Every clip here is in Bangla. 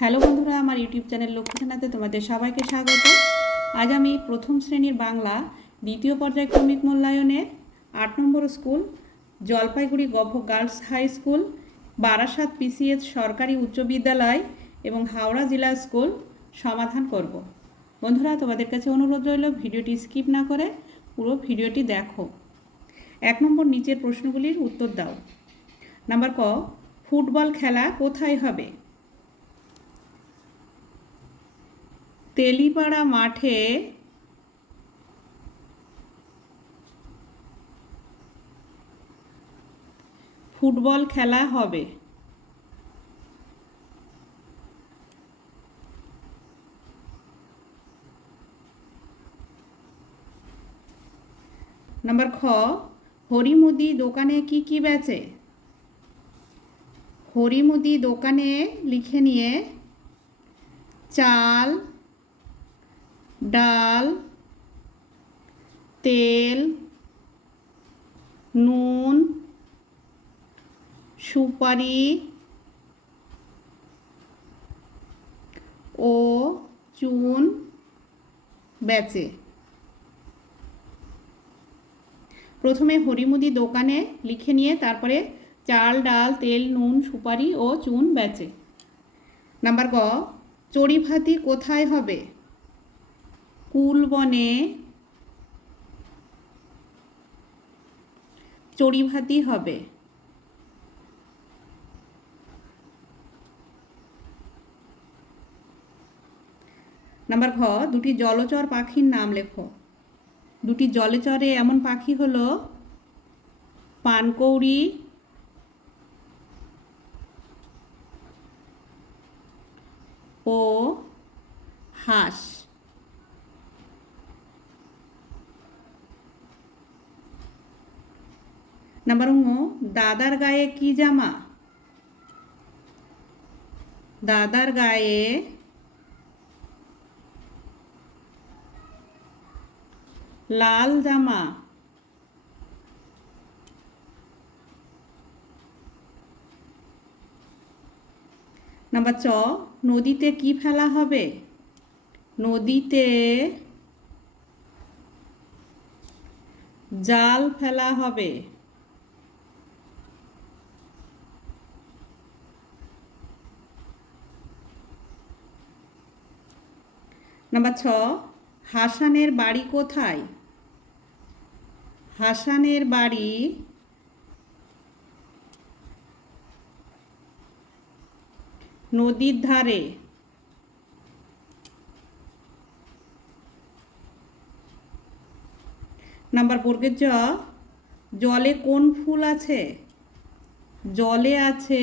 হ্যালো বন্ধুরা, আমার ইউটিউব চ্যানেল লক্ষ্মীখানাতে তোমাদের সবাইকে স্বাগত। আজ আমি প্রথম শ্রেণির বাংলা দ্বিতীয় পর্যায়ক্রমিক মূল্যায়নের আট নম্বর school, Jalpaiguri gov girls high school, Barasat PCS সরকারি উচ্চ বিদ্যালয় এবং হাওড়া জেলা স্কুল সমাধান করব। বন্ধুরা, তোমাদের কাছে অনুরোধ রইল, ভিডিওটি স্কিপ না করে পুরো ভিডিওটি দেখো। এক নম্বর নিচের প্রশ্নগুলির উত্তর দাও। নাম্বার ক, ফুটবল খেলা কোথায় হবে? তেলিপাড়া মাঠে ফুটবল খেলা হবে। নাম্বার খ, হরিমুদি দোকানে কি কি বেচে? হরিমুদি দোকানে লিখে নিয়ে চাল ডাল, তেল, নুন, সুপারি ও চুন বেচে। প্রথমে হরিমুদি দোকানে লিখে নিয়ে তারপরে চাল, ডাল, তেল, নুন, সুপারি ও চুন বেচে। নাম্বার গ, চড়িভাতি কোথায় হবে? কুলবনে চড়িভাতি হবে। নাম্বার ঘ, দুটি জলচর পাখির নাম লেখো। দুটি জলচরে এমন পাখি হলো, পানকৌড়ি, ও হাঁস। নাম্বার ও দাদার গায়ে কি জামা? দাদার গায়ে লাল জামা। নাম্বার চ নদীতে কি ফেলা হবে? নদীতে জাল ফেলা হবে। নাম্বার ছ, হাসানের বাড়ি কোথায়? হাসানের বাড়ি নদীর ধারে। নাম্বার বর্গের জ, জলে কোন ফুল আছে? জলে আছে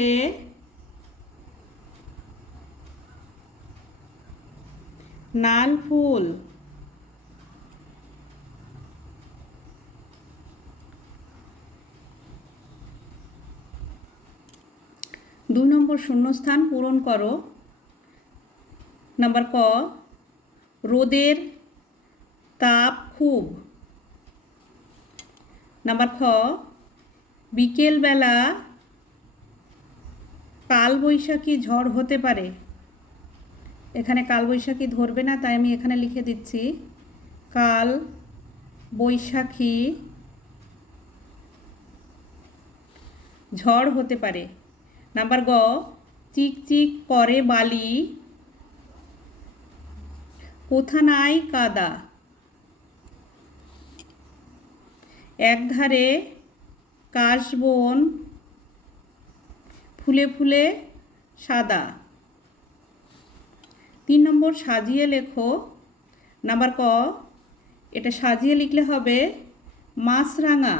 নাল ফুল। দুই নম্বর শূন্যস্থান পূরণ করো। নাম্বার ক, রোদের তাপ খুব। নাম্বার খ, বিকেলবেলা কালবৈশাখী ঝড় হতে পারে। এখানে কালবৈশাখী ধরবে না, তাই আমি এখানে লিখে দিচ্ছি, কাল বৈশাখী ঝড় হতে পারে। নাম্বার গ, চিক চিক করে বালি, কোথা নাই কাদা। একধারে কাশবন, ফুলে ফুলে সাদা। তিন নম্বর সাজিয়ে লেখো। নাম্বার ক, এটা সাজিয়ে লিখলে হবে মাছরাঙা।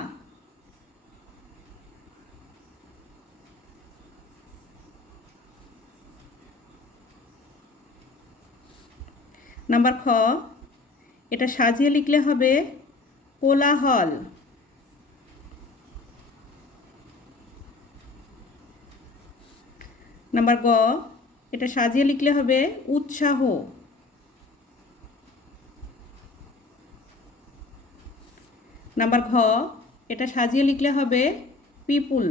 নাম্বার খ, এটা সাজিয়ে লিখলে হবে কোলাহল। নাম্বার গ এটা সাজিয়ে লিখলে হবে উৎসাহ। নাম্বার ঘ, এটা সাজিয়ে লিখলে হবে পিপুল।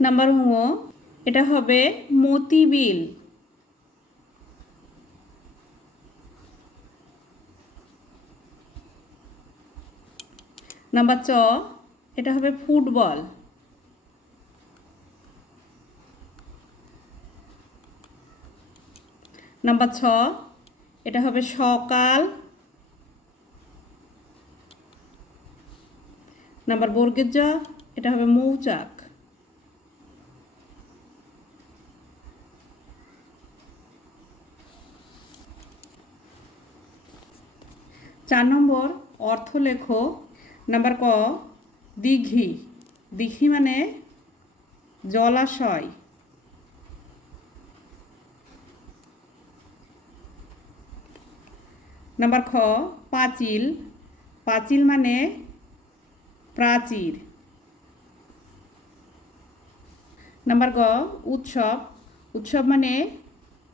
নাম্বার ও, এটা হবে মতিবিল। নাম্বার চ এটা হবে ফুটবল। নাম্বার ছ, এটা হবে সকাল। নাম্বার বর্গের জ এটা হবে মৌচাক। চার নম্বর অর্থ লেখো নাম্বার ক দিঘি। দিঘি মানে জলাশয়। নাম্বার খ, পাঁচিল। পাঁচিল মানে প্রাচীর। নাম্বার গ, উৎসব। উৎসব মানে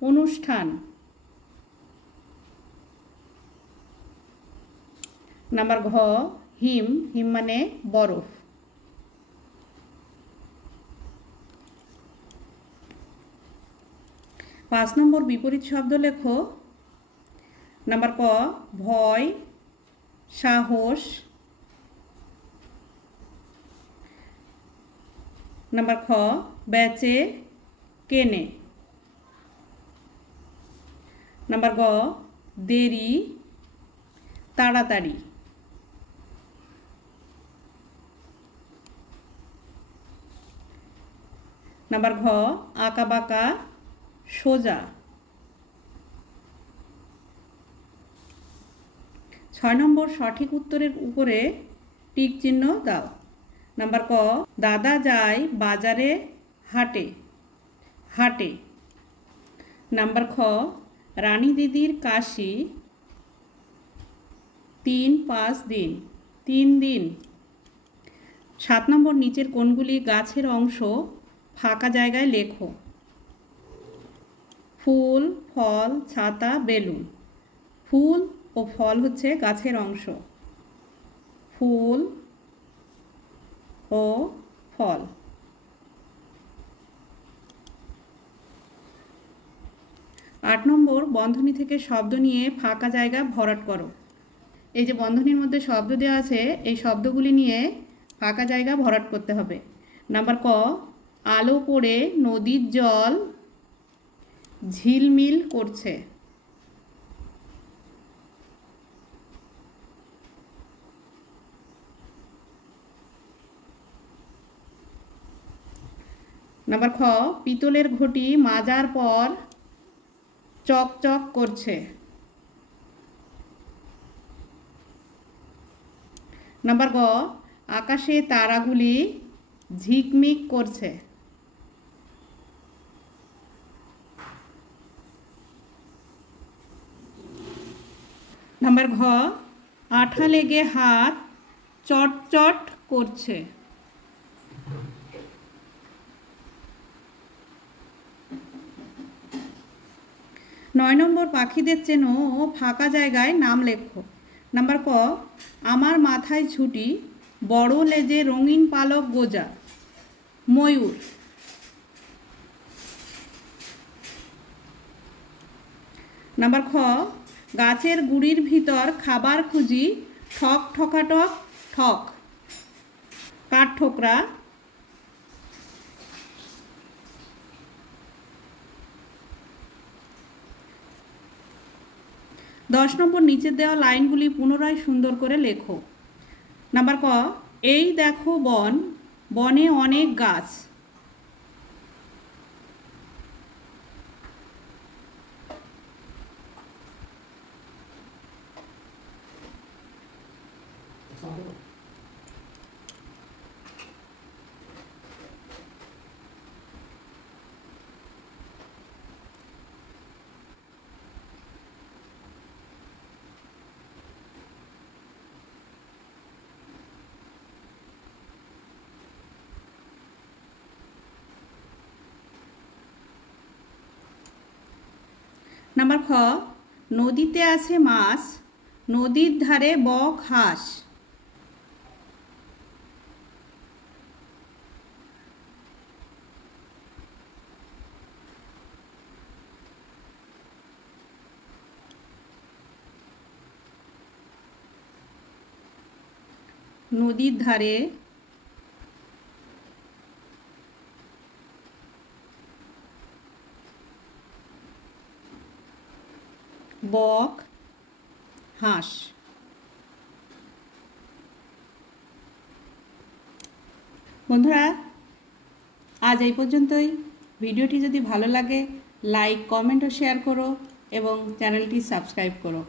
অনুষ্ঠান। নাম্বার ঘ হিম হিম মানে বরফ। পাঁচ নম্বর বিপরীত শব্দ লেখো, নাম্বার ক, ভয়, সাহস। নাম্বার খ, বেচে, কেনে। নাম্বার গ, দেরি, তাড়াতাড়ি। নাম্বার ঘ আঁকা বাঁকা সোজা। ছয় নম্বর সঠিক উত্তরের উপরে টিক চিহ্ন দাও। নাম্বার ক, দাদা যায় বাজারে হাটে। হাটে। নাম্বার খ, রানী দিদির কাশি তিন পাঁচ দিন, তিন দিন। সাত নম্বর নিচের কোনগুলি গাছের অংশ ফাঁকা জায়গায় লেখো। ফুল, ফল, ছাতা, বেলুন। ফুল ও ফল হচ্ছে গাছের অংশ। ফুল ও ফল। আট নম্বর, বন্ধনী থেকে শব্দ নিয়ে ফাঁকা জায়গা ভরাট করো। এই যে বন্ধনীর মধ্যে শব্দ দেওয়া আছে, এই শব্দগুলি নিয়ে ফাঁকা জায়গা ভরাট করতে হবে। নাম্বার ক আলো পড়ে নদীর জল ঝিলমিল করছে। নাম্বার খ, পিতলের ঘটি মাজার পর চকচক করছে। নাম্বার গ, আকাশে তারাগুলি ঝিকমিক করছে। নাম্বার ঘ, আঠা লেগে হাত চটচট করছে। নয় নম্বর পাখিদের চেনো ও ফাঁকা জায়গায় নাম লেখো। নাম্বার ক, আমার মাথায় ছুটি বড় লেজে রঙিন পালক গোজা, ময়ূর। নাম্বার খ গাছের গুড়ির ভিতর খাবার খুঁজি, ঠক ঠকাটক ঠক। কাঠ ঠোকরা? দশ নম্বর নিচের দেওয়া লাইনগুলি পুনরায় সুন্দর করে লেখো। নাম্বার ক, এই দেখো বন, বনে অনেক গাছ। নাম্বার খ নদীতে আছে মাছ নদীর ধারে বক খাস নদীর ধারে বক, হাঁস। বন্ধুরা, আজ এই পর্যন্তই। ভিডিওটি যদি ভালো লাগে লাইক কমেন্ট ও শেয়ার করো এবং চ্যানেলটি সাবস্ক্রাইব করো।